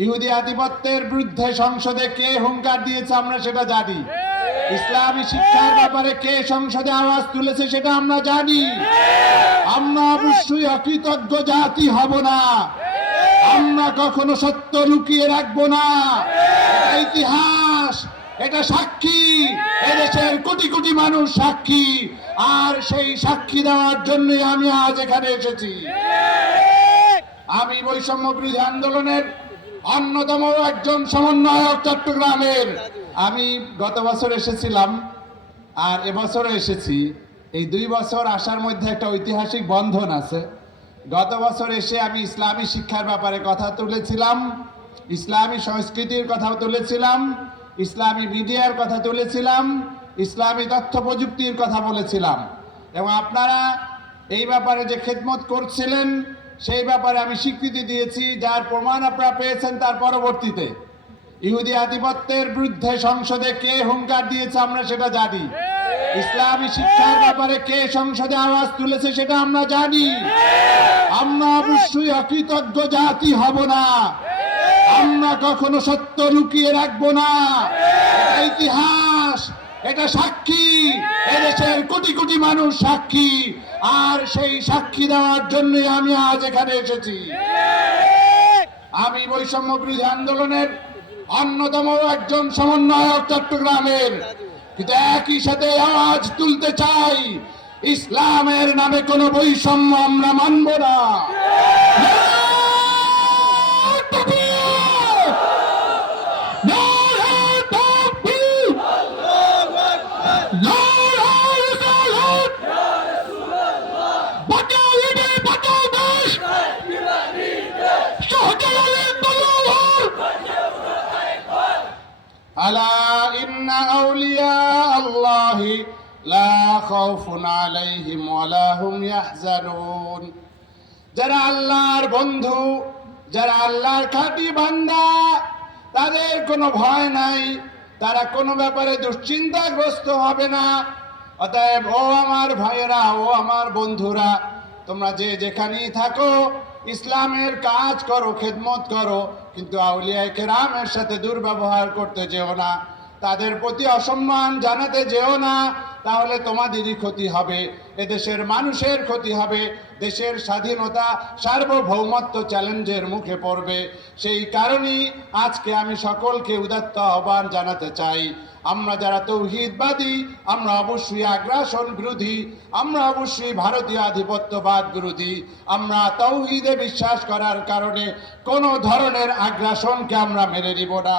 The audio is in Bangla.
ইহুদি আধিপত্যের বিরুদ্ধে সংসদে কে হুঙ্কার দিয়েছে আমরা সেটা জানি। ইসলামী শিক্ষার ব্যাপারে কে সংসদে আওয়াজ তুলেছে সেটা আমরা জানি। আমরা অবশ্যই অকৃতজ্ঞ জাতি হব না। আমরা কখনো সত্য লুকিয়ে রাখবো না। এটা ইতিহাস, এটা সাক্ষী, এদেশের কোটি কোটি মানুষ সাক্ষী। আর সেই সাক্ষী দেওয়ার জন্য আমি আজ এখানে এসেছি। আমি বৈষম্য বিরোধী আন্দোলনের অন্যতম একজন সমন্বয়ক চট্টগ্রামের। আমি গত বছর এসেছিলাম আর এবছরও এসেছি। এই 2 বছর আসার মধ্যে একটা ঐতিহাসিক বন্ধন আছে। গত বছর এসে আমি ইসলামী শিক্ষার ব্যাপারে কথা তুলেছিলাম, ইসলামী সংস্কৃতির কথা তুলেছিলাম, ইসলামী মিডিয়ার কথা তুলেছিলাম, ইসলামী তথ্য প্রযুক্তির কথা বলেছিলাম। এবং আপনারা এই ব্যাপারে যে খেদমত করছিলেন সেই ব্যাপারে আমি স্বীকৃতি দিয়েছি, যার প্রমাণ আপনারা পেয়েছেন। তার পরবর্তীতে ইহুদি আধিপত্যের বিরুদ্ধে সংসদে কে হুঙ্কার দিয়েছে আমরা সেটা জানি। ইসলামী শিক্ষার ব্যাপারে কে সংসদে আওয়াজ তুলেছে সেটা আমরা জানি। আমরা অবশ্যই অকৃতজ্ঞ জাতি হব না। আমরা কখনো সত্য লুকিয়ে রাখবো না। এটা ইতিহাস, এটা সাক্ষী, এদেশের কোটি কোটি মানুষ সাক্ষী। আর সেই সাক্ষী দেওয়ার জন্য আমি আজ এখানে এসেছি। আমি বৈষম্য বিরোধী আন্দোলনের অন্যতম একজন সমন্বয়ক চট্টগ্রামের। কিন্তু একই সাথে আওয়াজ তুলতে চাই, ইসলামের নামে কোনো বৈষম্য আমরা মানব না। আলা ইন্না আউলিয়া আল্লাহি লা খাউফুন আলাইহিম ওয়া লা হুম ইয়াহজানুন। যারা আল্লাহর বন্ধু, যারা আল্লাহর খাঁটি বান্দা, তাদের কোনো ভয় নাই, তারা কোনো ব্যাপারে দুশ্চিন্তাগ্রস্ত হবে না। অতএব ও আমার ভাইয়েরা, ও আমার বন্ধুরা, তোমরা যে যেখানেই থাকো ইসলামের কাজ করো, খেদমত করো, কিন্তু আউলিয়া কেরামের সাথে দুর্ব্যবহার করতে যেও না, তাদের প্রতি অসম্মান জানাতে যেও না। তাহলে তোমাদেরই ক্ষতি হবে, এদেশের মানুষের ক্ষতি হবে, দেশের স্বাধীনতা সার্বভৌমত্ব চ্যালেঞ্জের মুখে পড়বে। সেই কারণেই আজকে আমি সকলকে উদাত্ত আহ্বান জানাতে চাই, আমরা যারা তৌহিদবাদী, আমরা অবশ্যই আগ্রাসন বিরোধী, আমরা অবশ্যই ভারতীয় আধিপত্যবাদ বিরোধী। আমরা তৌহিদে বিশ্বাস করার কারণে কোনো ধরনের আগ্রাসনকে আমরা মেনে নিব না।